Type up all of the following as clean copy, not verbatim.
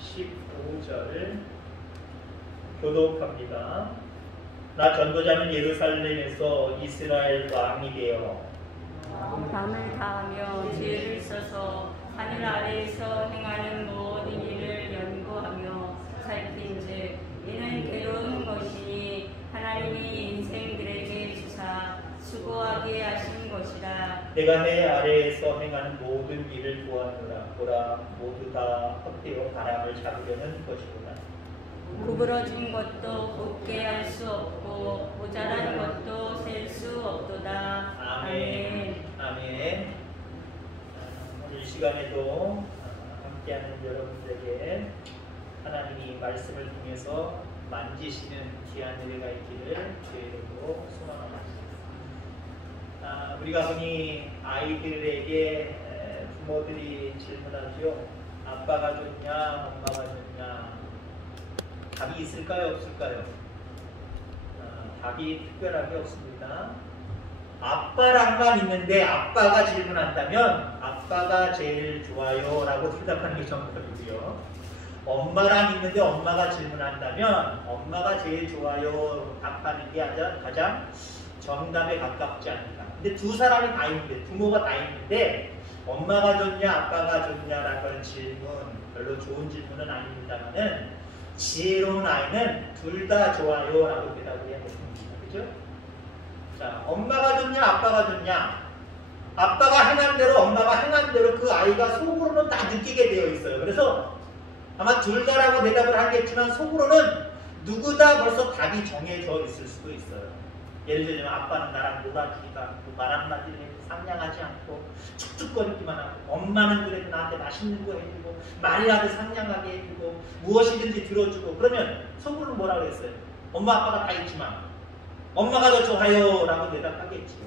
15절 교독합니다. 나 전도자는 예루살렘에서 이스라엘 왕이 되어 밤을 다하며 지혜를 써서 하늘 아래에서 행하는 모든 일을 연구하며 살핀즉 이는 괴로운 것이니 하나님이 인생들에게 주사 수고하게 하신 것이라. 내가 내 아래에서 행하는 모든 일을 보았노라. 보라, 모두 다 헛되어 바람을 잡으려는 것이구나. 구부러진 것도 곧게 할 수 없고 모자란 것도 셀 수 없도다. 아멘. 아멘. 오늘 이 시간에도 함께하는 여러분들에게 하나님이 말씀을 통해서 만지시는 귀한 은혜가 있기를 주의 이름으로 소망합니다. 우리가 흔히 아이들에게 부모들이 질문하죠. 아빠가 좋냐, 엄마가 좋냐? 답이 있을까요, 없을까요? 답이 특별하게 없습니다. 아빠랑만 있는데 아빠가 질문한다면 아빠가 제일 좋아요 라고 대답하는 게 정답이고요. 엄마랑 있는데 엄마가 질문한다면 엄마가 제일 좋아요 답하는 게 가장 정답에 가깝지 않을까. 근데 두 사람이 다 있는데, 부모가 다 있는데 엄마가 좋냐 아빠가 좋냐라고 하는 질문, 별로 좋은 질문은 아닙니다만은 지혜로운 아이는 둘 다 좋아요 라고 대답을 해야 됩니다. 그죠? 자, 엄마가 좋냐 아빠가 좋냐, 아빠가 행한 대로 엄마가 행한 대로 그 아이가 속으로는 다 느끼게 되어 있어요. 그래서 아마 둘 다라고 대답을 하겠지만 속으로는 누구다 벌써 답이 정해져 있을 수도 있어요. 예를 들면 아빠는 나랑 놀아주지도 않고 말 한마디를 해도 상냥하지 않고 축축거리기만 하고, 엄마는 그래도 나한테 맛있는 거 해주고 말이라도 상냥하게 해주고 무엇이든지 들어주고, 그러면 속으로는 뭐라고 그랬어요? 엄마 아빠가 다 있지만 엄마가 더 좋아요 라고 대답하겠지요.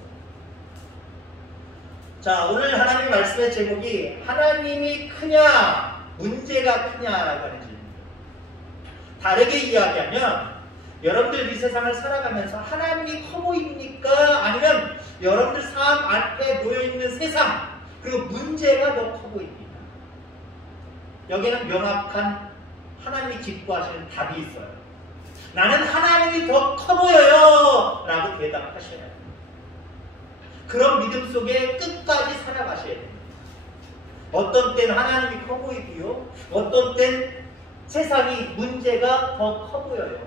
자, 오늘 하나님의 말씀의 제목이 하나님이 크냐 문제가 크냐라고 하는 질문입니다. 다르게 이야기하면 여러분들 이 세상을 살아가면서 하나님이 커 보입니까? 아니면 여러분들 삶 앞에 놓여있는 세상 그리고 문제가 더 커 보입니까? 여기에는 명확한 하나님이 기뻐하시는 답이 있어요. 나는 하나님이 더 커 보여요 라고 대답하셔야 됩니다. 그런 믿음 속에 끝까지 살아가셔야 됩니다. 어떤 때는 하나님이 커 보이고요, 어떤 땐 세상이 문제가 더 커 보여요.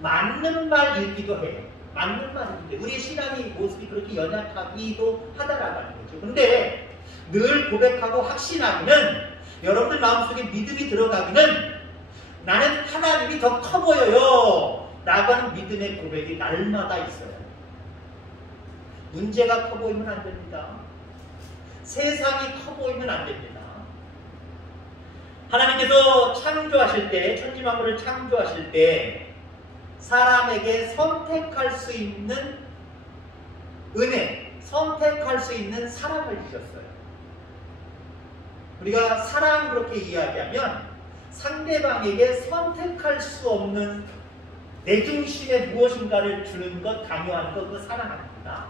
맞는 말이기도 해요. 맞는 말인데 우리의 신앙의 모습이 그렇게 연약하기도 하다라는 거죠. 근데 늘 고백하고 확신하기는, 여러분들 마음속에 믿음이 들어가기는 나는 하나님이 더 커 보여요 라고 하는 믿음의 고백이 날마다 있어요. 문제가 커 보이면 안 됩니다. 세상이 커 보이면 안 됩니다. 하나님께서 창조하실 때, 천지만물을 창조하실 때 사람에게 선택할 수 있는 은혜, 선택할 수 있는 사랑을 주셨어요. 우리가 사랑 그렇게 이야기하면 상대방에게 선택할 수 없는 내 중심의 무엇인가를 주는 것, 강요하는 것, 그거 사랑 아닙니다.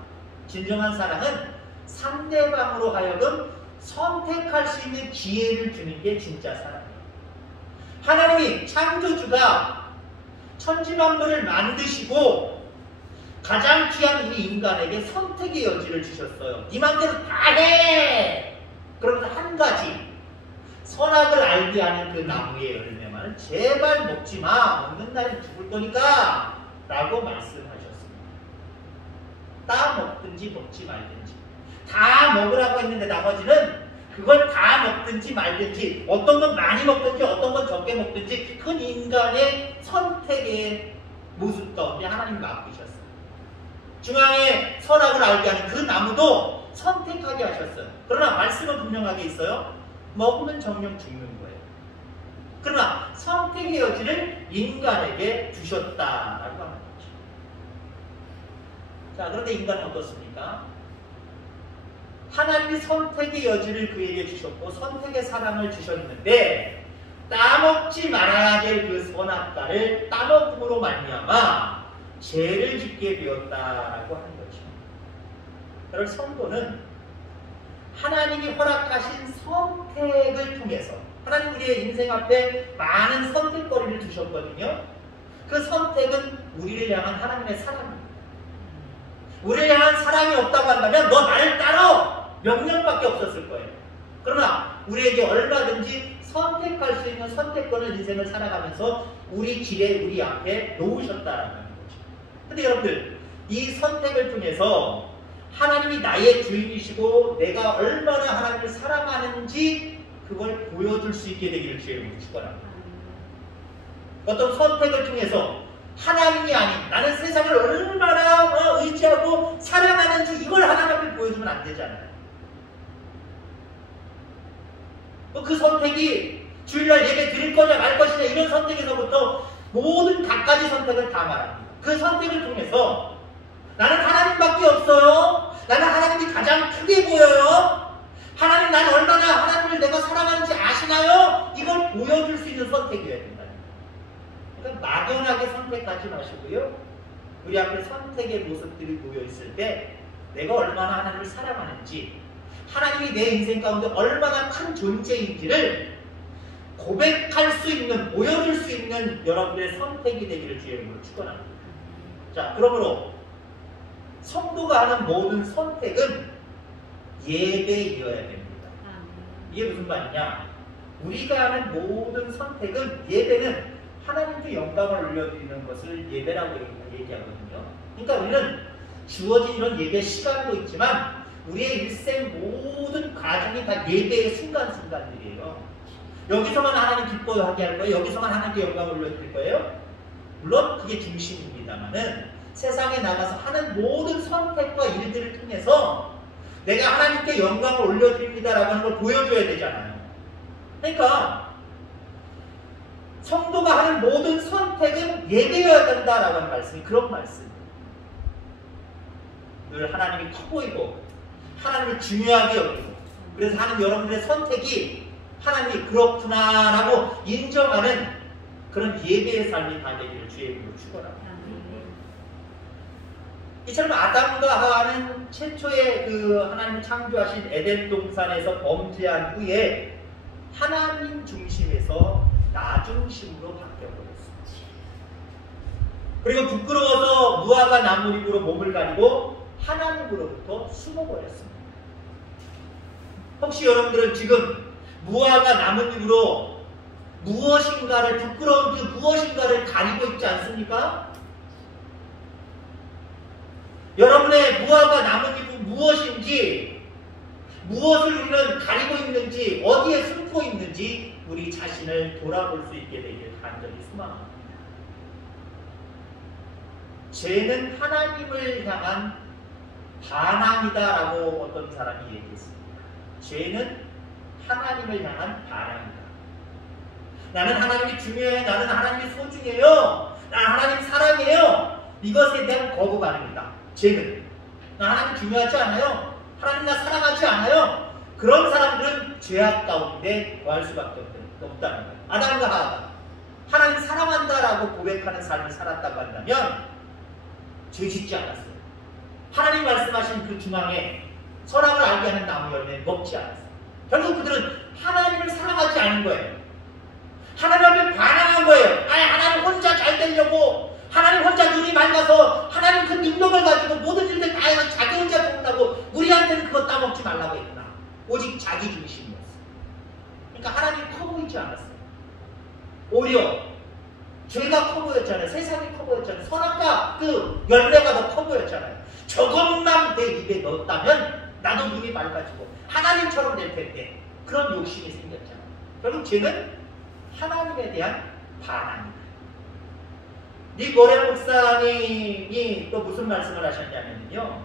진정한 사랑은 상대방으로 하여금 선택할 수 있는 기회를 주는 게 진짜 사랑이에요. 하나님이 창조주가 천지만물을 만드시고 가장 귀한 우리 인간에게 선택의 여지를 주셨어요. 네 맘대로 다 해! 그러면서 한 가지, 선악을 알게 하는 그 나무의 열매만은 제발 먹지 마. 먹는 날은 죽을 거니까 라고 말씀하셨습니다. 따 먹든지 먹지 말든지 다 먹으라고 했는데 나머지는 그걸 다 먹든지 말든지, 어떤 건 많이 먹든지 어떤 건 적게 먹든지, 그건 인간의 선택의 모습 가운데 하나님 맡기셨어요. 중앙에 선악을 알게 하는 그 나무도 선택하게 하셨어요. 그러나 말씀은 분명하게 있어요. 먹으면 정령 죽는 거예요. 그러나 선택의 여지를 인간에게 주셨다라고 하는 거죠. 자, 그런데 인간은 어떻습니까? 하나님이 선택의 여지를 그에게 주셨고 선택의 사랑을 주셨는데 따먹지 말아야 될 그 선악과를 따먹음으로 말미암아 죄를 짓게 되었다라고 하는 거죠. 여러분, 성도는 하나님이 허락하신 선택을 통해서 하나님 우리의 인생 앞에 많은 선택거리를 두셨거든요. 그 선택은 우리를 향한 하나님의 사랑입니다. 우리를 향한 사랑이 없다고 한다면 너 나를 따라 명령밖에 없었을 거예요. 그러나 우리에게 얼마든지 선택할 수 있는 선택권을 인생을 살아가면서 우리 길에 우리 앞에 놓으셨다라는 거죠. 근데 여러분들 이 선택을 통해서 하나님이 나의 주인이시고 내가 얼마나 하나님을 사랑하는지 그걸 보여줄 수 있게 되기를 주의 이름으로 축원합니다. 어떤 선택을 통해서 하나님이 아닌 나는 세상을 얼마나 의지하고 사랑하는지 이걸 하나님 앞에 보여주면 안 되잖아요. 그 선택이 주일날 예배 드릴 거냐 말 것이냐 이런 선택에서부터 모든 갖가지 선택을 다 말합니다. 그 선택을 통해서 나는 하나님밖에 없어요. 나는 하나님이 가장 크게 보여요. 하나님 나는 얼마나 하나님을 내가 사랑하는지 아시나요? 이걸 보여줄 수 있는 선택이어야 된다. 그러니까 막연하게 선택하지 마시고요. 우리 앞에 선택의 모습들이 놓여있을 때 내가 얼마나 하나님을 사랑하는지 하나님이 내 인생 가운데 얼마나 큰 존재인지를 고백할 수 있는, 보여줄 수 있는 여러분들의 선택이 되기를 주의 이름으로 축원합니다. 자, 그러므로 성도가 하는 모든 선택은 예배이어야 됩니다. 이게 무슨 말이냐? 우리가 하는 모든 선택은 예배는 하나님께 영광을 올려드리는 것을 예배라고 얘기하거든요. 그러니까 우리는 주어진 이런 예배 시간도 있지만 우리의 일생 모든 과정이 다 예배의 순간순간들이에요. 여기서만 하나님 기뻐하게 할 거예요? 여기서만 하나님께 영광을 올려드릴 거예요? 물론 그게 중심입니다만은 세상에 나가서 하는 모든 선택과 일들을 통해서 내가 하나님께 영광을 올려드립니다라고 하는 걸 보여줘야 되잖아요. 그러니까 성도가 하는 모든 선택은 예배여야 된다라고 하는 말씀이 그런 말씀이에요. 늘 하나님이 커 보이고 하나님을 중요하게 여기고 그래서 하는 여러분들의 선택이 하나님이 그렇구나라고 인정하는 그런 예배의 삶이 다 되기를 주의 이름으로 축원합니다. 이처럼 아담과 하와는 최초의 그 하나님 창조하신 에덴 동산에서 범죄한 후에 하나님 중심에서 나 중심으로 바뀌어버렸습니다. 그리고 부끄러워서 무화과 나무잎으로 몸을 가리고 하나님으로부터 숨어버렸습니다. 혹시 여러분들은 지금 무화과 나뭇잎으로 무엇인가를 부끄러운 그 무엇인가를 가리고 있지 않습니까? 여러분의 무화과 나뭇잎은 무엇인지 무엇을 우리는 가리고 있는지 어디에 숨고 있는지 우리 자신을 돌아볼 수 있게 되길 간절히 소망합니다. 죄는 하나님을 향한 반항이다라고 어떤 사람이 얘기했습니다. 죄는 하나님을 향한 반항이다. 나는 하나님이 중요해. 나는 하나님이 소중해요. 나는 하나님 사랑해요. 이것에 대한 거부 반응이다. 죄는 나 하나님 중요하지 않아요. 하나님 나 사랑하지 않아요. 그런 사람들은 죄악 가운데 거할 수밖에 없다는 거예요. 아담과 하와가 하나님 사랑한다라고 고백하는 삶을 살았다고 한다면 죄 짓지 않았어요. 하나님 말씀하신 그 중앙에 선악을 알게 하는 나무 열매 먹지 않았어요. 결국 그들은 하나님을 사랑하지 않은 거예요. 하나님 앞에 반항한 거예요. 아니 하나님 혼자 잘 되려고 하나님 혼자 눈이 맑아서 하나님 그 능력을 가지고 모든 일들 다 해서 자기 혼자 먹는다고 우리한테는 그거 따먹지 말라고 했구나. 오직 자기 중심이었어요. 그러니까 하나님이 커 보이지 않았어요. 오히려 죄가 커 보였잖아요. 세상이 커 보였잖아요. 선악과 그 열매가 더 커 보였잖아요. 저것만 내 입에 넣었다면 나도 눈이 맑아지고 하나님처럼 될 텐데 그런 욕심이 생겼잖아요. 결국 죄는 하나님에 대한 반항입니다. 닉 워렌 목사님이 또 무슨 말씀을 하셨냐면요.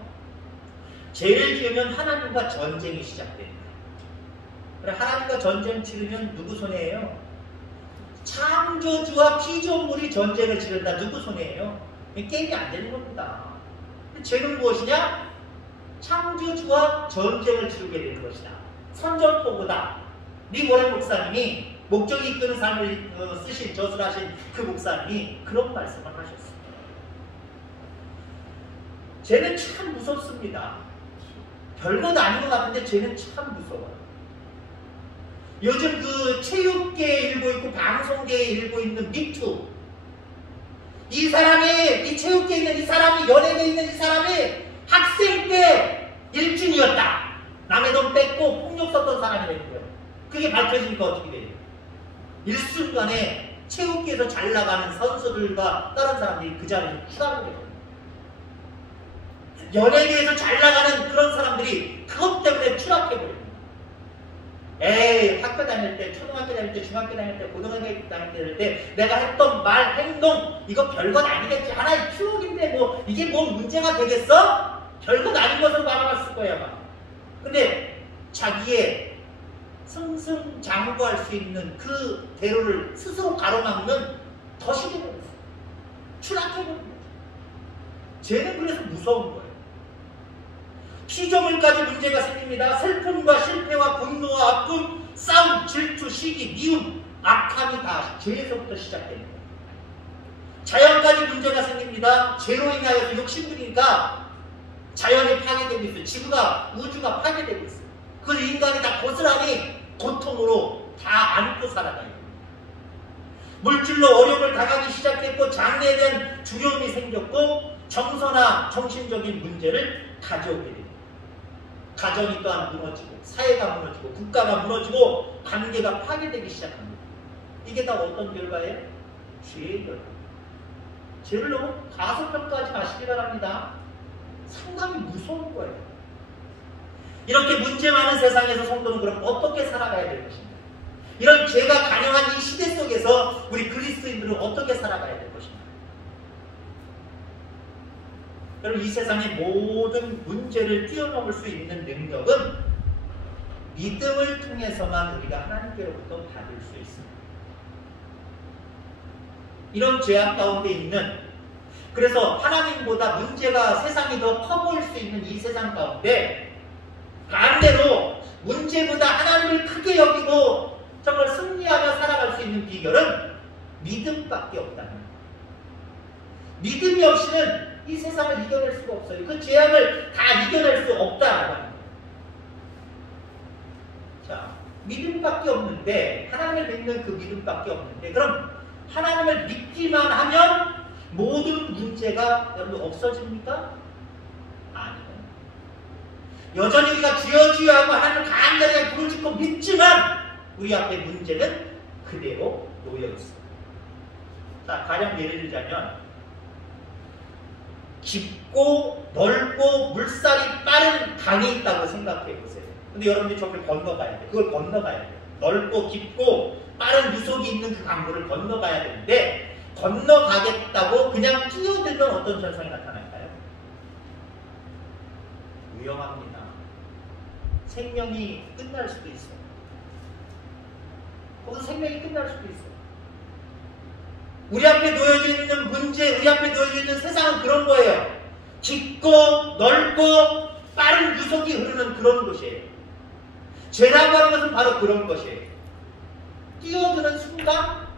죄를 지으면 하나님과 전쟁이 시작됩니다. 그래 하나님과 전쟁 치르면 누구 손해예요? 창조주와 피조물이 전쟁을 치른다. 누구 손해예요? 게임이 안 되는 겁니다. 죄는 무엇이냐? 창조주와 전쟁을 치르게 되는 것이다. 선전포고다. 닉 워렌 목사님이 목적이 이끄는 삶을 쓰신 저술하신 그 목사님이 그런 말씀을 하셨습니다. 죄는 참 무섭습니다. 별것 아닌 것 같은데 죄는 참 무서워요. 요즘 그 체육계에 일고 있고 방송계에 일고 있는 미투. 이 사람이, 이 체육계에 있는 이 사람이, 연예계에 있는 이 사람이 학생 때 일진이었다. 남의 돈 뺏고 폭력 썼던 사람이 되는 거예요. 그게 밝혀지니까 어떻게 돼요? 일순간에 체육계에서 잘 나가는 선수들과 다른 사람들이 그 자리에 추가를 해요. 연예계에서 잘 나가는 그런 사람들이 그것 때문에 추락해버려요. 에이, 학교 다닐 때, 초등학교 다닐 때, 중학교 다닐 때, 고등학교 다닐 때 내가 했던 말, 행동 이거 별것 아니겠지. 하나의 추억인데 뭐 이게 뭐 문제가 되겠어? 별것 아닌 것으로 바라봤을 거야 아마. 근데 자기의 승승장구할 수 있는 그 대로를 스스로 가로막는 덫이 되어버렸어요. 추락해버린 거죠. 쟤는 그래서 무서운 거예요. 피조물까지 문제가 생깁니다. 슬픔과 실패와 분노와 아픔, 싸움, 질투, 시기, 미움, 악함이 다 죄에서부터 시작됩니다. 자연까지 문제가 생깁니다. 죄로 인하여서 욕심부리니까 자연이 파괴되고 있어요. 지구가, 우주가 파괴되고 있어요. 그 인간이 다 고스란히 고통으로 다 안고 살아가요. 물질로 어려움을 당하기 시작했고 장래에 대한 두려움이 생겼고 정서나 정신적인 문제를 가져오게 됩니다. 가정이 또한 무너지고 사회가 무너지고 국가가 무너지고 관계가 파괴되기 시작합니다. 이게 다 어떤 결과예요? 죄의 결과. 죄를 너무 과소평가하지 마시기 바랍니다. 상당히 무서운 거예요. 이렇게 문제 많은 세상에서 성도는 그럼 어떻게 살아가야 될 것인가? 이런 죄가 간영한 이 시대 속에서 우리 그리스도인들은 어떻게 살아가야 될 것인가? 여러분, 이 세상의 모든 문제를 뛰어넘을 수 있는 능력은 믿음을 통해서만 우리가 하나님께로부터 받을 수 있습니다. 이런 죄악 가운데 있는, 그래서 하나님보다 문제가 세상이 더 커 보일 수 있는 이 세상 가운데 반대로 문제보다 하나님을 크게 여기고 정말 승리하며 살아갈 수 있는 비결은 믿음밖에 없다는 거예요. 믿음이 없이는 이 세상을 이겨낼 수가 없어요. 그 죄악을 다 이겨낼 수 없다는 거예요. 자, 믿음밖에 없는데, 하나님을 믿는 그 믿음밖에 없는데, 그럼 하나님을 믿기만 하면 모든 문제가 여러분 없어집니까? 아니요. 여전히 우리가 주여 주여 하고 하나님을 간절하게 부르짖고 믿지만 우리 앞에 문제는 그대로 놓여 있습니다. 자, 가령 예를 들자면 깊고 넓고 물살이 빠른 강이 있다고 생각해 보세요. 근데 여러분들이 저걸 건너가야 돼요. 그걸 건너가야 돼요. 넓고 깊고 빠른 유속이 있는 그 강물을 건너가야 되는데, 건너가겠다고 그냥 뛰어들면 어떤 현상이 나타날까요? 위험합니다. 생명이 끝날 수도 있어요. 거기서 생명이 끝날 수도 있어요. 우리 앞에 놓여져 있는 문제, 우리 앞에 놓여져 있는 세상은 그런 거예요. 깊고 넓고 빠른 유속이 흐르는 그런 곳이에요. 죄라고 하는 것은 바로 그런 것이에요. 뛰어드는 순간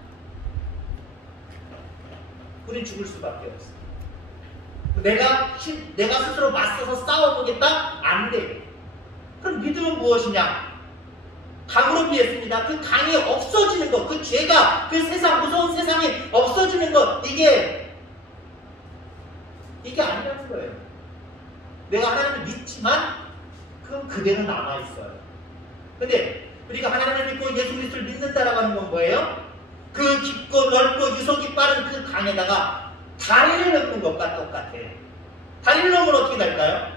우린 죽을 수밖에 없어요. 내가 스스로 맞서서 싸워보겠다? 안 돼요. 그럼 믿음은 무엇이냐? 강으로 비했습니다. 그 강이 없어지는 것, 그 죄가, 그 세상, 무서운 세상이 없어지는 것, 이게 아니라는 거예요. 내가 하나님을 믿지만 그럼 그대로 남아있어요. 근데 우리가 하나님을 믿고 예수 그리스도를 믿는다라고 하는 건 뭐예요? 그 깊고 넓고 유속이 빠른 그 강에다가 다리를 넣는 것과 똑같아요. 다리를 넣으면 어떻게 될까요?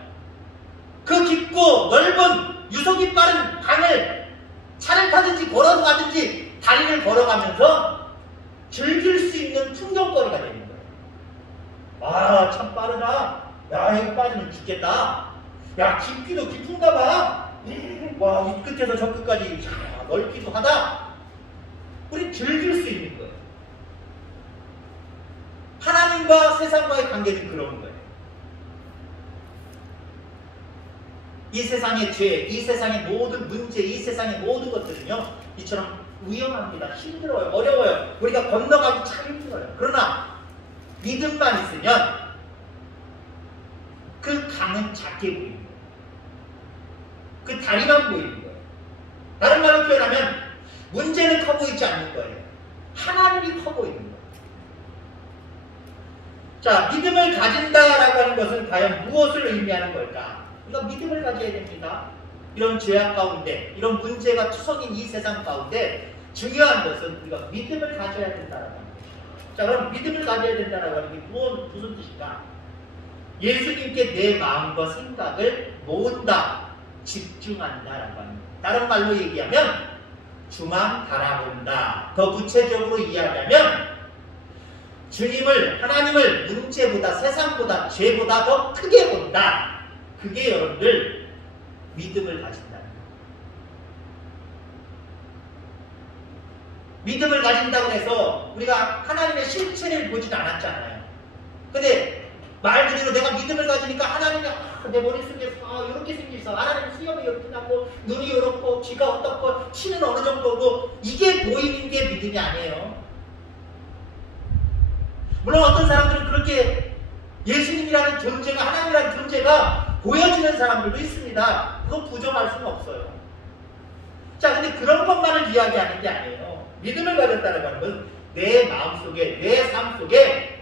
그 깊고 넓은 유속이 빠른 강을 차를 타든지 걸어서 가든지 다리를 걸어가면서 즐길 수 있는 풍경거리가 되는 거예요. 아, 참 빠르다. 야, 여기 빠지면 죽겠다. 야, 깊이도 깊은가 봐. 와, 이 끝에서 저 끝까지 넓기도 하다. 우리 즐길 수 있는 거예요. 하나님과 세상과의 관계는 그런 거예요. 이 세상의 죄, 이 세상의 모든 문제, 이 세상의 모든 것들은요, 이처럼 위험합니다. 힘들어요. 어려워요. 우리가 건너가기 참 힘들어요. 그러나 믿음만 있으면 그 강은 작게 보이는 거예요. 그 다리만 보이는 거예요. 다른 말로 표현하면 문제는 커 보이지 않는 거예요. 하나님이 커 보이는 거예요. 자, 믿음을 가진다라고 하는 것은 과연 무엇을 의미하는 걸까? 우리가 믿음을 가져야 됩니다. 이런 죄악 가운데, 이런 문제가 투성인 이 세상 가운데 중요한 것은 우리가 믿음을 가져야 된다라고 하는 것이죠. 자, 그럼 믿음을 가져야 된다라고 하는 게 무슨 뜻인가? 예수님께 내 마음과 생각을 모은다, 집중한다라고 하는 거예요. 다른 말로 얘기하면 주만 바라본다. 더 구체적으로 이야기하면 주님을, 하나님을 문제보다, 세상보다, 죄보다 더 크게 본다. 그게 여러분들 믿음을 가진다는 거예요. 믿음을 가진다고 해서 우리가 하나님의 실체를 보진 않았잖아요. 근데 말 그대로 내가 믿음을 가지니까 하나님이 내 머릿속에서 이렇게 생겼어. 하나님 수염이 이렇게 나고 눈이 이렇고 귀가 어떻고 치는 어느 정도고 이게 보이는 게 믿음이 아니에요. 물론 어떤 사람들은 그렇게 예수님이라는 존재가, 하나님이라는 존재가 보여지는 사람들도 있습니다. 그건 부정할 수는 없어요. 자, 근데 그런 것만을 이야기하는 게 아니에요. 믿음을 가졌다는 건 내 마음속에, 내 삶 속에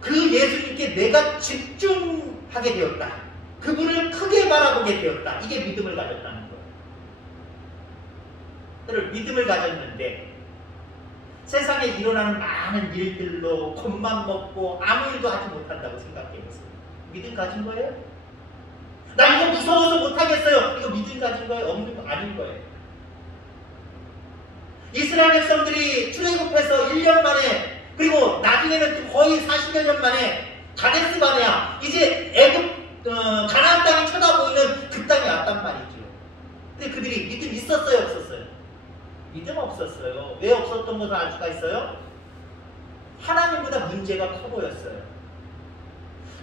그 예수님께 내가 집중하게 되었다. 그분을 크게 바라보게 되었다. 이게 믿음을 가졌다는 거예요. 믿음을 가졌는데 세상에 일어나는 많은 일들로 겁만 먹고 아무 일도 하지 못한다고 생각해보세요. 믿음 가진 거예요? 나 이거 무서워서 못하겠어요. 이거 믿음 가진 거예요? 없는 거 아닌 거예요. 이스라엘 백성들이 출애굽해서 1년 만에 그리고 나중에는 거의 40여 년 만에 가데스 바네아 이제 가나안 땅이 쳐다보이는 그 땅이 왔단 말이죠. 근데 그들이 믿음 있었어요, 없었어요? 믿음 없었어요. 왜 없었던 것을 알 수가 있어요? 하나님보다 문제가 커 보였어요.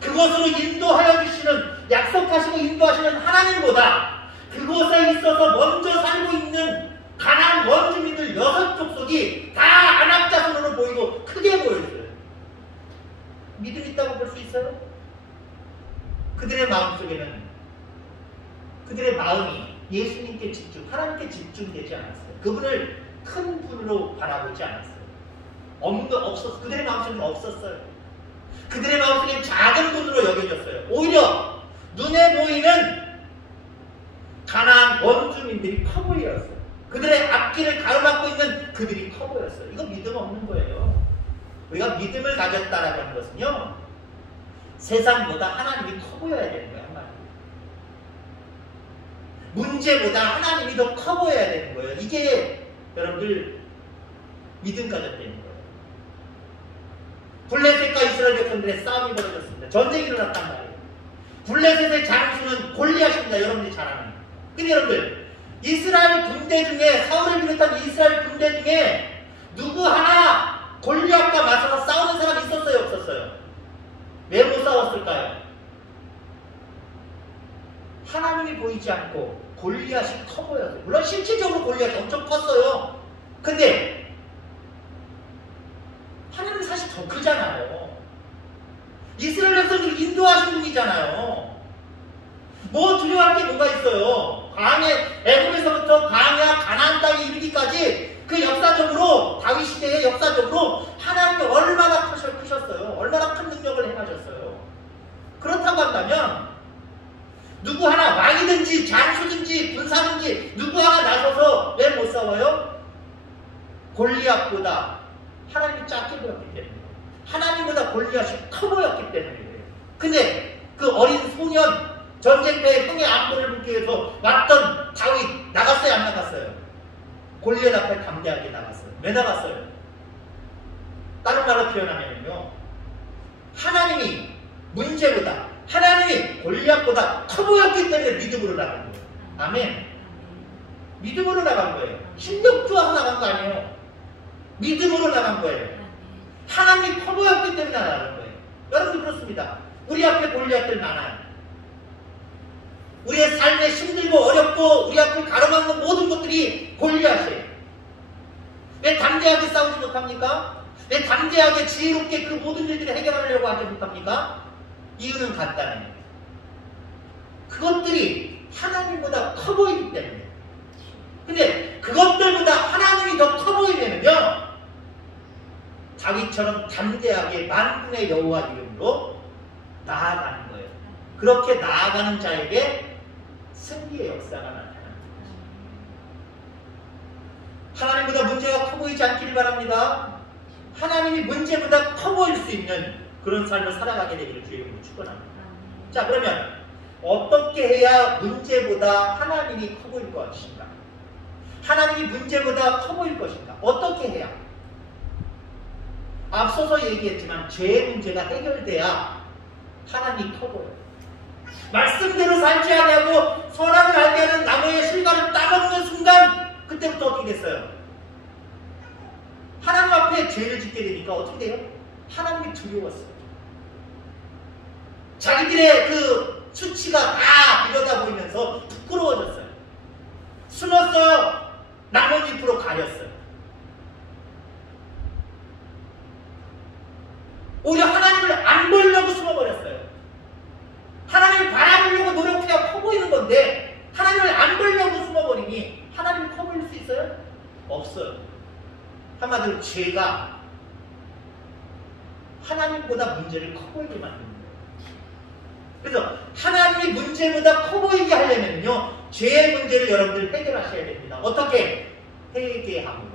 그것으로 인도하여 주시는, 약속하시고 인도하시는 하나님보다 그곳에 있어서 먼저 살고 있는 가나안 원주민들 6족속이 다 아낙 자손으로 보이고 크게 보였어요. 믿음 있다고 볼 수 있어요? 그들의 마음속에는, 그들의 마음이 예수님께 집중, 하나님께 집중되지 않았어요. 그분을 큰 분으로 바라보지 않았어요. 없었어요. 그들의 마음속에는 없었어요. 그들의 마음속에는 작은 분으로 여겨졌어요. 오히려 눈에 보이는 가나안 원주민들이 커 보였어요. 그들의 앞길을 가로막고 있는 그들이 커 보였어요. 이거 믿음 없는 거예요. 우리가 믿음을 가졌다라는 하는 것은요, 세상보다 하나님이 커 보여야 되는 거예요. 한마디로. 문제보다 하나님이 더 커 보여야 되는 거예요. 이게 여러분들 믿음 가졌다는 거예요. 블레셋과 이스라엘 백성들의 싸움이 벌어졌습니다. 전쟁이 일어났단 말이에요. 블레셋의 장수는 골리앗입니다. 여러분들이 잘 아는. 근데 여러분들 이스라엘 군대 중에, 사울을 비롯한 이스라엘 군대 중에 누구 하나 골리앗과 맞서서 싸우는 사람이 있었어요, 없었어요? 왜 못 싸웠을까요? 하나님이 보이지 않고 골리앗이 커 보였어요. 물론 실질적으로 골리앗이 엄청 컸어요. 근데 하나님은 사실 더 크잖아요. 이스라엘 백성들을 인도하신 분이잖아요. 뭐 두려워할 게 뭐가 있어요? 애굽에서부터 광야 가나안 땅에 이르기까지 그 역사적으로, 다윗 시대의 역사적으로 하나님이 얼마나 크셨어요. 얼마나 큰 능력을 행하셨어요. 그렇다고 한다면 누구 하나 왕이든지 장수든지 군사든지 누구 하나 나서서 왜 못 싸워요? 골리앗보다 하나님이 작게 보였기 때문에, 하나님보다 골리앗이 커 보였기 때문이에요. 근데 그 어린 소년, 전쟁터에 형의 안보를 묻기 위해서 왔던 다윗 나갔어요, 안 나갔어요? 골리앗 앞에 담대하게 나갔어요. 왜 나갔어요? 다른 말로 표현하면요, 하나님이 문제보다, 하나님이 골리앗보다 커 보였기 때문에 믿음으로 나간 거예요. 아멘. 믿음으로 나간 거예요. 힘력 좋아서 나간 거 아니에요. 믿음으로 나간 거예요. 하나님이 커 보였기 때문에 나간 거예요. 여러분 그렇습니다. 우리 앞에 골리앗들 많아요. 우리의 삶에 힘들고 어렵고 우리 앞을 가로막는 모든 것들이 골리앗이에요. 왜 담대하게 싸우지 못합니까? 왜 담대하게 지혜롭게 그 모든 일들을 해결하려고 하지 못합니까? 이유는 간단해요. 그것들이 하나님보다 커 보이기 때문에. 근데 그것들보다 하나님이 더 커 보이면요, 다윗처럼 담대하게 만군의 여호와 이름으로 나아가는 거예요. 그렇게 나아가는 자에게 승리의 역사가 나타납니다. 하나님보다 문제가 커 보이지 않기를 바랍니다. 하나님이 문제보다 커 보일 수 있는 그런 삶을 살아가게 되기를 주의 이름으로 축원합니다. 자, 그러면 어떻게 해야 문제보다 하나님이 커 보일 것인가? 하나님이 문제보다 커 보일 것인가? 어떻게 해야? 앞서서 얘기했지만 죄의 문제가 해결돼야 하나님이 커 보여요. 말씀대로 살지 아니하고 선악을 알게 하는 나무의 실과를 따먹는 순간 그때부터 어떻게 됐어요? 하나님 앞에 죄를 짓게 되니까 어떻게 돼요? 하나님이 두려웠어요. 자기들의 그 수치가 다 들여다 보이면서 부끄러워졌어요. 숨었어요. 나뭇잎으로 가렸어요. 오히려 하나님을 안 보려고 숨어버렸어요. 하나님을 바라보려고 노력해야 커 보이는 건데 하나님을 안 보려고 숨어버리니 하나님이 커 보일 수 있어요? 없어요. 한마디로 죄가 하나님보다 문제를 커 보이게 만드는 거예요. 그래서 하나님이 문제보다 커 보이게 하려면요, 죄의 문제를 여러분들 해결하셔야 됩니다. 어떻게? 회개함으로.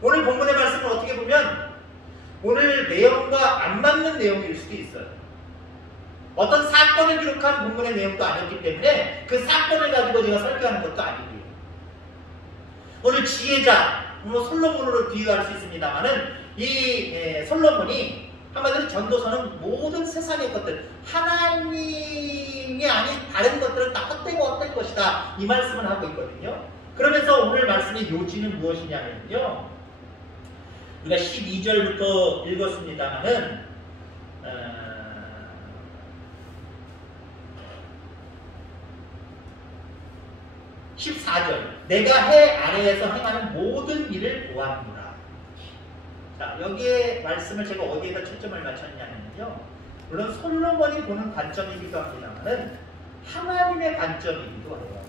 오늘 본문의 말씀을 어떻게 보면 오늘 내용과 안 맞는 내용일 수도 있어요. 어떤 사건을 기록한 본문의 내용도 아니었기 때문에 그 사건을 가지고 제가 설교하는 것도 아니고요. 오늘 지혜자, 솔로몬으로 비유할 수 있습니다만은 이 솔로몬이 한마디로 전도서는 모든 세상의 것들, 하나님이 아닌 다른 것들은 다 헛되고 헛될 것이다, 이 말씀을 하고 있거든요. 그러면서 오늘 말씀의 요지는 무엇이냐면요, 우리가 12절부터 읽었습니다만은 14절, 내가 해 아래에서 행하는 모든 일을 보았노라. 자, 여기에 말씀을 제가 어디에다 초점을 맞췄냐면요, 물론 솔로몬이 보는 관점이기도 합니다만은 하나님의 관점이기도 해요.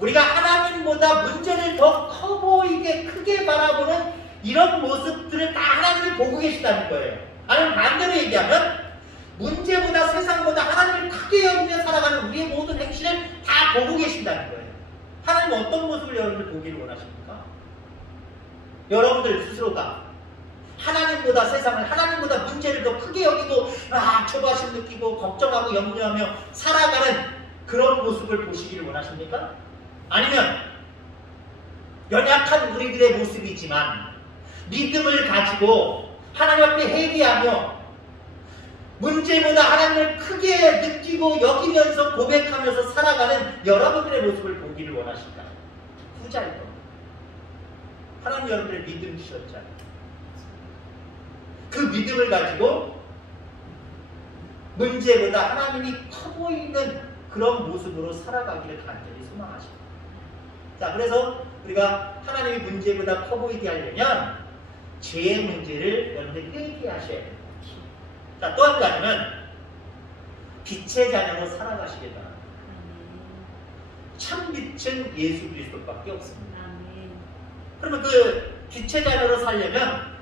우리가 하나님보다 문제를 더 커 보이게 크게 바라보는 이런 모습들을 다 하나님이 보고 계시다는 거예요. 아니면 반대로 얘기하면 문제보다 세상보다 하나님을 크게 여기며 살아가는 우리의 모든 행실을 다 보고 계신다는 거예요. 하나님은 어떤 모습을 여러분들 보기를 원하십니까? 여러분들 스스로가 하나님보다 세상을, 하나님보다 문제를 더 크게 여기고 초바심 느끼고 걱정하고 염려하며 살아가는 그런 모습을 보시기를 원하십니까? 아니면 연약한 우리들의 모습이지만 믿음을 가지고 하나님 앞에 회개하며 문제보다 하나님을 크게 느끼고 여기면서 고백하면서 살아가는 여러분들의 모습을 보기를 원하실까요? 후자일 겁니다. 하나님 여러분들의 믿음 주셨잖아요. 그 믿음을 가지고 문제보다 하나님이 커 보이는 그런 모습으로 살아가기를 간절히 소망하십니다. 자, 그래서 우리가 하나님이 문제보다 커 보이게 하려면 죄의 문제를 여러분들 회개하셔야 됩니다. 자, 또 한 가지는 빛의 자녀로 살아가시길 바랍니다. 참 빛은 예수 그리스도밖에 없습니다. 그러면 그 빛의 자녀로 살려면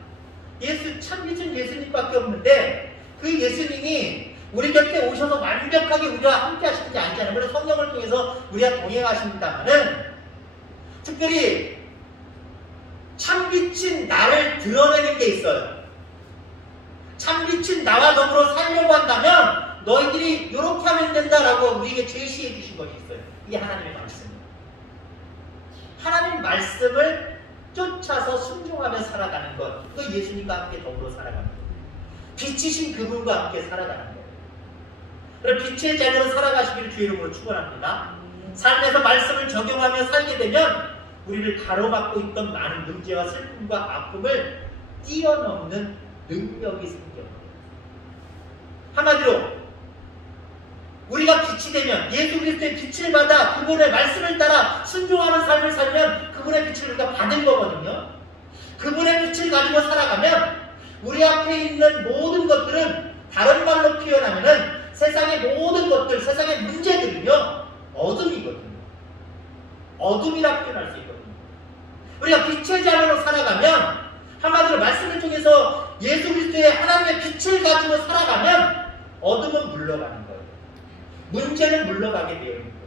참 빛은 예수님밖에 없는데 그 예수님이 우리 곁에 오셔서 완벽하게 우리와 함께 하시지 않잖아요. 물론 성령을 통해서 우리와 동행하십니다만은 특별히 참빛인 나를 드러내는 게 있어요. 참빛인 나와 더불어 살려고 한다면 너희들이 이렇게 하면 된다라고 우리에게 제시해 주신 것이 있어요. 이게 하나님의 말씀입니다. 하나님 말씀을 쫓아서 순종하며 살아가는 것, 그 예수님과 함께 더불어 살아가는 것, 빛이신 그분과 함께 살아가는 거예요. 그럼 빛의 자녀로 살아가시기를 주의 이름으로 축원합니다. 삶에서 말씀을 적용하며 살게 되면 우리를 가로막고 있던 많은 문제와 슬픔과 아픔을 뛰어넘는 능력이 생겨요. 한마디로 우리가 빛이 되면 예수 그리스도의 빛을 받아 그분의 말씀을 따라 순종하는 삶을 살면 그분의 빛을 우리가 받은 거거든요. 그분의 빛을 가지고 살아가면 우리 앞에 있는 모든 것들은, 다른 말로 표현하면은 세상의 모든 것들, 세상의 문제들은요, 어둠이거든요. 어둠이라 표현할 수 있거든요. 우리가 빛의 자녀로 살아가면, 한마디로 말씀을 통해서 예수 그리스도의 하나님의 빛을 가지고 살아가면 어둠은 물러가는 거예요. 문제는 물러가게 되어 있는 거예요.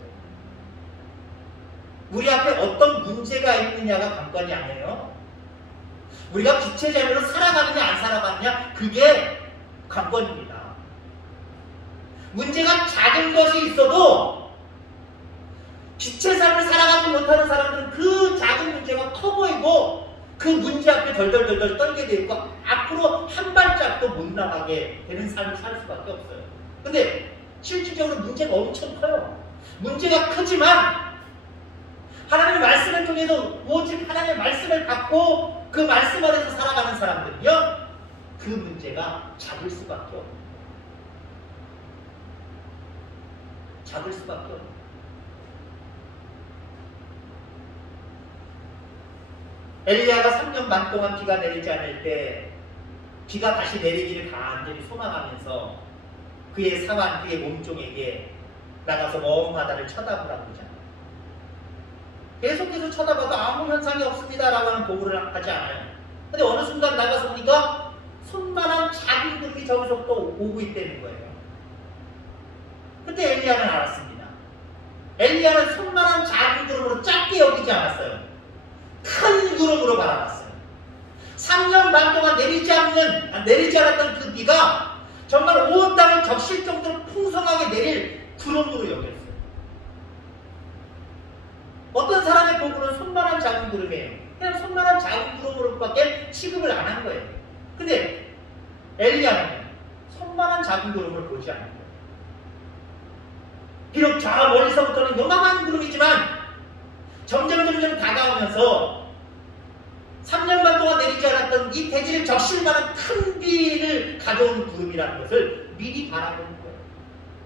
우리 앞에 어떤 문제가 있느냐가 관건이 아니에요. 우리가 빛의 자녀로 살아가느냐 안 살아가느냐, 그게 관건입니다. 문제가 작은 것이 있어도 빛의 삶을 살아가지 못하는 사람들은 그 작은 문제가 커 보이고 그 문제 앞에 덜덜덜덜 떨게 되어 있고 앞으로 한 발짝도 못 나가게 되는 삶을 살 수밖에 없어요. 근데 실질적으로 문제가 엄청 커요. 문제가 크지만 하나님의 말씀을 통해서 오직 하나님의 말씀을 갖고 그 말씀 안에서 살아가는 사람들은요, 그 문제가 작을 수밖에 없어요. 작을 수밖에 없어요. 엘리야가 3년 반 동안 비가 내리지 않을 때 비가 다시 내리기를 간절히 소망하면서 그의 사관, 그의 몸종에게 나가서 먼 바다를 쳐다보라고 그러잖아요. 계속해서 쳐다봐도 아무 현상이 없습니다 라고 하는 보고를 하지 않아요. 근데 어느 순간 나가서 보니까 손만한 작은 구름이 저기서부터 오고 있다는 거예요. 그때 엘리야는 알았습니다. 엘리야는 손만한 작은 구름으로 작게 여기지 않았어요. 큰 구름으로 바라봤어요. 3년 반 동안 내리지 않았던 그 비가 정말 온 땅을 적실 정도로 풍성하게 내릴 구름으로 여겼어요. 어떤 사람의 보고는 손만한 작은 구름이에요. 그냥 손만한 작은 구름으로밖에 취급을 안 한 거예요. 근데 엘리야는 손만한 작은 구름을 보지 않은 거예요. 비록 저 멀리서부터는 요만한 구름이지만 점점 다가오면서 3년 반 동안 내리지 않았던 이 대지를 적실만한 큰 비를 가져온 구름이라는 것을 미리 바라보는 거예요.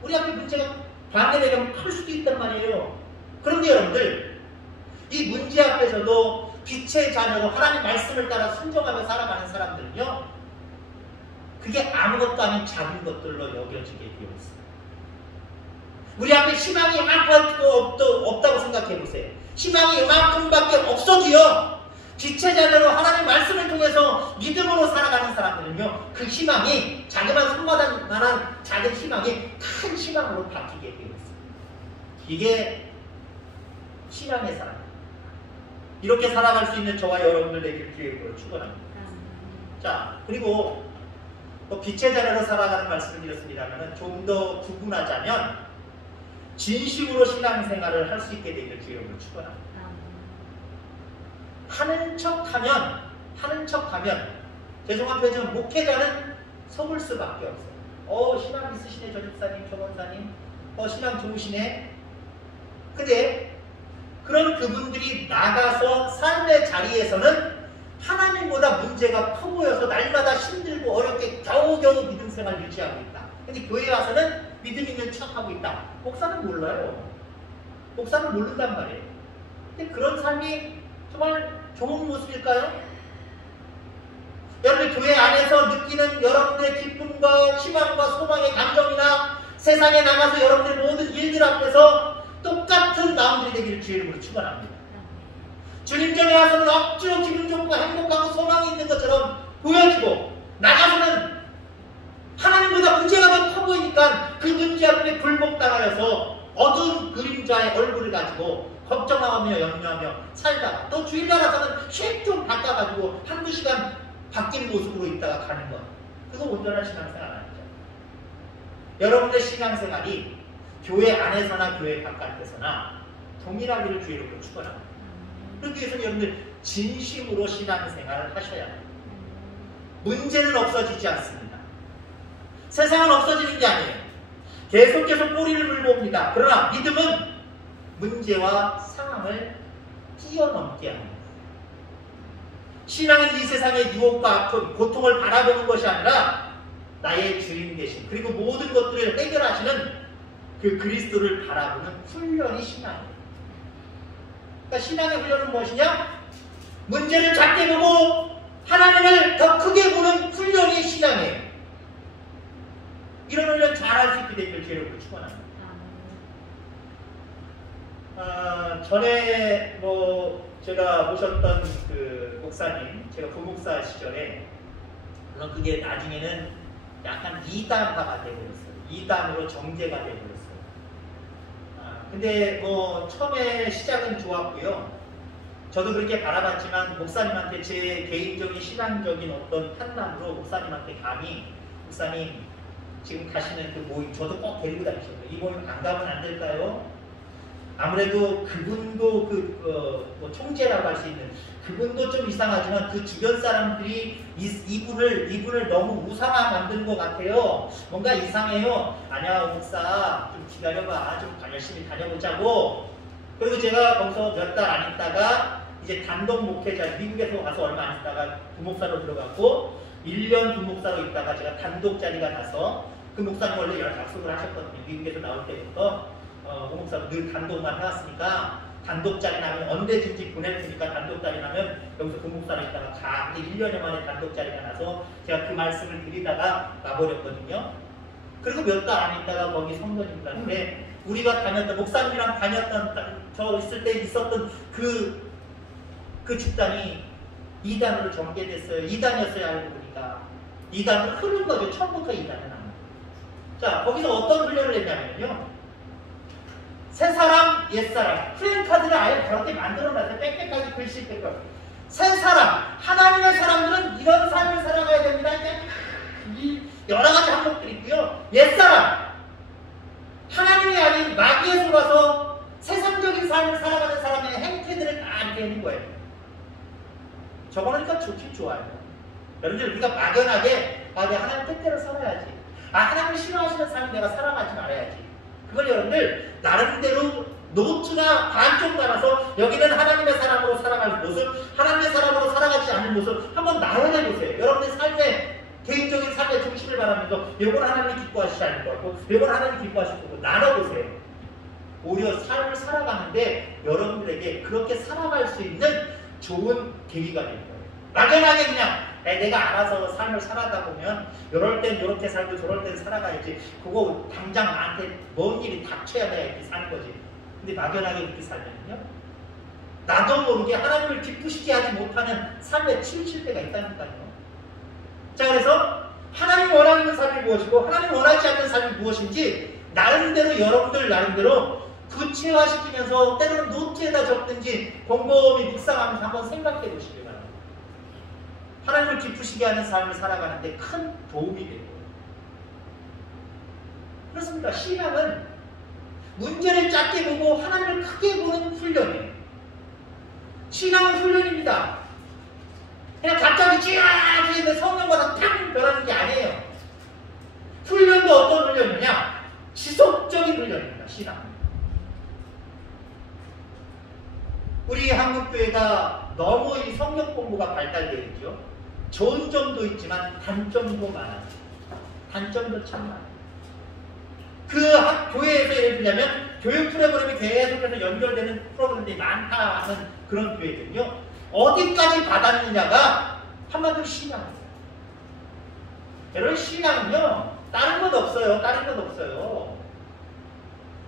우리 앞에 문제가 반대되면 클 수도 있단 말이에요. 그런데 여러분들, 이 문제 앞에서도 빛의 자녀로 하나님 말씀을 따라 순종하며 살아가는 사람들은요, 그게 아무것도 아닌 작은 것들로 여겨지게 되어 있어요. 우리 앞에 희망이 없다고 생각해 보세요. 희망이 이만큼밖에 없어도요, 빛의 자녀로 하나님 말씀을 통해서 믿음으로 살아가는 사람들은요, 그 희망이 자그마한 손바닥만한 작은 희망이 큰 희망으로 바뀌게 되어 있어요. 이게 신앙의 사람. 이렇게 살아갈 수 있는 저와 여러분들 되길 기회로 축원합니다. 자, 그리고 또 빛의 자녀로 살아가는 말씀을 드렸습니다만 좀 더 구분하자면 진심으로 신앙생활을 할 수 있게 되길 기회로 축원합니다. 하는 척하면 죄송한 표현, 목회자는 속을 수밖에 없어요. 신앙 있으시네 저 집사님, 저 권사님, 신앙 좋으시네. 근데 그런 그분들이 나가서 삶의 자리에서는 하나님보다 문제가 커 보여서 날마다 힘들고 어렵게 겨우겨우 믿음 생활 유지하고 있다. 근데 교회에 와서는 믿음 있는 척하고 있다. 목사는 몰라요. 목사는 모른단 말이에요. 근데 그런 삶이 정말 좋은 모습일까요? 여러분 교회 안에서 느끼는 여러분들의 기쁨과 희망과 소망의 감정이나 세상에 나가서 여러분들의 모든 일들 앞에서 똑같은 마음들이 되기를 주의 이름으로 축원합니다. 주님 전에 와서는 억지로 기분 좋고 행복하고 소망이 있는 것처럼 보여지고 나가서는 하나님보다 문제가 더 커 보이니까 그 문제 앞에 굴복당하여서 어두운 그림자의 얼굴을 가지고 걱정하며 염려하며 살다가 또 주일날 와서는 쉐입 좀 바꿔가지고 한두 시간 바뀐 모습으로 있다가 가는 것, 그거 온전한 신앙생활 아니죠. 여러분의 신앙생활이 교회 안에서나 교회 바깥에서나 동일하기를 주의 이름으로 축원합니다. 그렇기 위해서는 여러분들 진심으로 신앙생활을 하셔야 합니다. 문제는 없어지지 않습니다. 세상은 없어지는 게 아니에요. 계속 꼬리를 물고 옵니다. 그러나 믿음은 문제와 상황을 뛰어넘게 합니다. 신앙은 이 세상의 유혹과 아픔, 고통을 바라보는 것이 아니라 나의 주인 되신, 그리고 모든 것들을 해결하시는 그 그리스도를 바라보는 훈련이 신앙이에요. 그러니까 신앙의 훈련은 무엇이냐? 문제를 작게 보고 하나님을 더 크게 보는 훈련이 신앙이에요. 이런 훈련 잘할 수 있게 되길 주님으로 축원합니다. 전에 제가 모셨던 그 목사님, 제가 부목사 시절에 물론 그게 나중에는 약간 이단화가 되어버렸어요. 이단으로 정제가 되어버렸어요. 근데 처음에 시작은 좋았고요. 저도 그렇게 바라봤지만 목사님한테 제 개인적인 신앙적인 어떤 판단으로 목사님한테 감히 목사님 지금 가시는 그 모임 저도 꼭 데리고 다니셨어요. 이 모임 안 가면 안 될까요? 아무래도 그분도 총재라고 할 수 있는 그분도 좀 이상하지만 그 주변 사람들이 이분을 너무 우상화 만드는 것 같아요. 뭔가 이상해요. 아니야 목사 좀 기다려봐. 좀 열심히 다녀보자고. 그리고 제가 거기서 몇 달 안 있다가 이제 단독 목회자 미국에서 가서 얼마 안 있다가 부목사로 들어갔고 1년 부목사로 있다가 제가 단독 자리가 나서 그 목사님 원래 여러 약속을 하셨거든요. 미국에서 나올 때부터 부목사로 늘 단독만 해왔으니까 단독 자리 나면 언제든지 보낼 테니까 단독 자리 나면 여기서 부목사로 있다가 가. 근데 1년여 만에 단독 자리가 나서 제가 그 말씀을 드리다가 나버렸거든요. 그리고 몇 달 안 있다가 거기 성도님들한테 우리가 다녔던 목사님이랑 다녔던 저 있을 때 있었던 그 집단이 이단으로 전개됐어요. 이단이었어요. 알고 보니까 이단으로 흐른 거죠. 처음부터 이단은 안. 자 거기서 어떤 훈련을 했냐면요. 새 사람, 옛 사람. 플랜카드를 아예 그렇게 만들어놨어요. 빽빽하게 글씨 빽빽. 새 사람, 하나님의 사람들은 이런 삶을 살아가야 됩니다. 여러 가지 항목들이 있고요. 옛 사람, 하나님이 아닌 마귀에 속아서 세상적인 삶을 살아가는 사람의 행태들을 다 이렇게 하는 거예요. 저거니까 좋긴 좋아요. 여러분들 우리가 막연하게 내가 하나님 뜻대로 살아야지. 하나님을 싫어하시는 삶을 내가 살아가지 말아야지. 그걸 여러분들 나름대로 노트가 반쪽 나눠서 여기는 하나님의 사람으로 살아갈 모습, 하나님의 사람으로 살아가지 않는 모습 한번 나눠내보세요. 여러분의 삶의 개인적인 삶의 중심을 바라면서 요건 하나님이 기뻐하시지 않을 것 같고 요건 하나님이 기뻐하실 거고 나눠보세요. 오히려 삶을 살아가는데 여러분들에게 그렇게 살아갈 수 있는 좋은 계기가 될 거예요. 막연하게 그냥 내가 알아서 삶을 살아다 보면 이럴 땐 이렇게 살고 저럴 땐 살아가야지. 그거 당장 나한테 뭔 일이 닥쳐야 내가 이렇게 사는 거지. 근데 막연하게 이렇게 살면요. 나도 모르게 하나님을 기쁘시게 하지 못하는 삶의 실패가 있다니까요. 자 그래서 하나님 원하는 삶이 무엇이고 하나님 원하지 않는 삶이 무엇인지 나름대로 여러분들 나름대로 구체화시키면서 때로는 노트에다 적든지 곰곰이 묵상하면서 한번 생각해 보시기 바랍니다. 하나님을 기쁘시게 하는 삶을 살아가는데 큰 도움이 되고 그렇습니까? 신앙은 문제를 작게 보고 하나님을 크게 보는 훈련이에요. 신앙은 훈련입니다. 그냥 갑자기 찌라하게 성령마다 탕 변하는 게 아니에요. 훈련도 어떤 훈련이냐? 지속적인 훈련입니다. 신앙. 우리 한국교회가 너무 이 성경 공부가 발달되어 있죠. 좋은 점도 있지만 단점도 많아요. 단점도 참 많아요. 그 교회에서 예를 들자면 교육 프로그램이 계속해서 연결되는 프로그램들이 많다는 그런 교회들은요. 어디까지 받았느냐가 한마디로 신앙이에요. 여러분 신앙은요. 다른 것 없어요. 다른 것 없어요.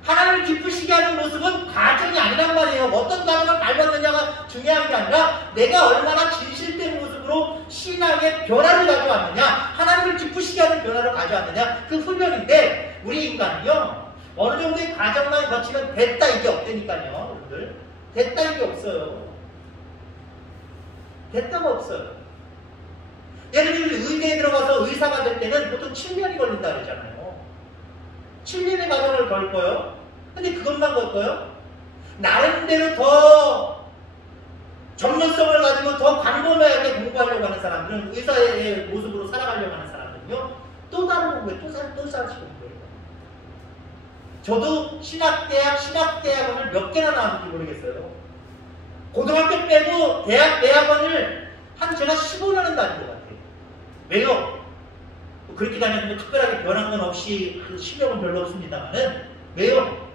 하나님을 기쁘시게 하는 모습은 과정이 아니란 말이에요. 어떤 과정을 밟았느냐가 중요한 게 아니라 내가 얼마나 진실된 모습으로 신앙의 변화를 가져왔느냐, 하나님을 기쁘시게 하는 변화를 가져왔느냐, 그 훈련인데 우리 인간은요 어느 정도의 과정만 거치면 됐다 이게 없다니까요. 여러분들 됐다 이게 없어요. 됐다가 없어요. 예를 들면 의대에 들어가서 의사가 될 때는 보통 7년이 걸린다 그러잖아요. 7년의 과정을 걸 거요. 근데 그것만 걸 거요. 나름대로 더 전문성을 가지고 더 광범위하게 공부하려고 하는 사람들은 의사의 모습으로 살아가려고 하는 사람들은요. 또 다른 공부에 또 다른 공부예요. 저도 신학대학원을 몇 개나 나왔는지 모르겠어요. 고등학교 빼고 대학원을 한 제가 15년은 다닌 것 같아요. 왜요? 그렇게 다녔는데 특별하게 변한 건 없이 그 실력은 별로 없습니다만은 왜요?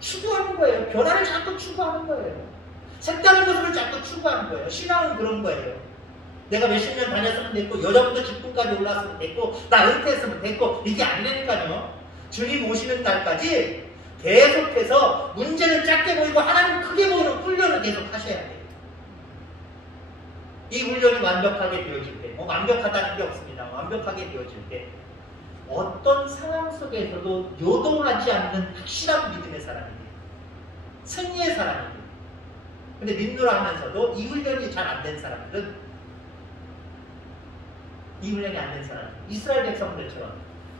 추구하는 거예요. 변화를 자꾸 추구하는 거예요. 색다른 모습을 자꾸 추구하는 거예요. 신앙은 그런 거예요. 내가 몇십 년 다녔으면 됐고 여자부터 직분까지 올랐으면 됐고 나 은퇴했으면 됐고 이게 아니라니까요. 주님 오시는 날까지 계속해서 문제는 작게 보이고 하나님 크게 보이는 훈련을 계속 하셔야 돼요. 이 훈련이 완벽하게 되어질 때, 완벽하다는 게 없습니다. 완벽하게 되어질 때 어떤 상황 속에서도 요동하지 않는 확실한 믿음의 사람이 돼요. 승리의 사람이 돼요. 근데 믿노라 하면서도 이 훈련이 잘 안 된 사람들은, 이 훈련이 안 된 사람은 이스라엘 백성들처럼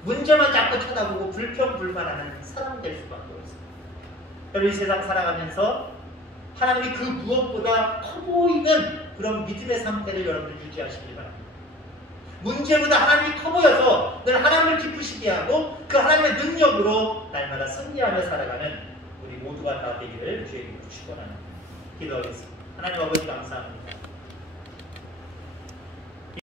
문제만 자꾸 쳐다보고 불평불만하는 사람 될 수밖에 없습니다. 여러분, 이 세상 살아가면서 하나님이 그 무엇보다 커 보이는 그런 믿음의 상태를 여러분들 유지하시길 바랍니다. 문제보다 하나님이 커 보여서 늘 하나님을 기쁘시게 하고 그 하나님의 능력으로 날마다 승리하며 살아가는 우리 모두가 다 되기를 주의 이름으로 축원합니다. 기도하겠습니다. 하나님 아버지 감사합니다.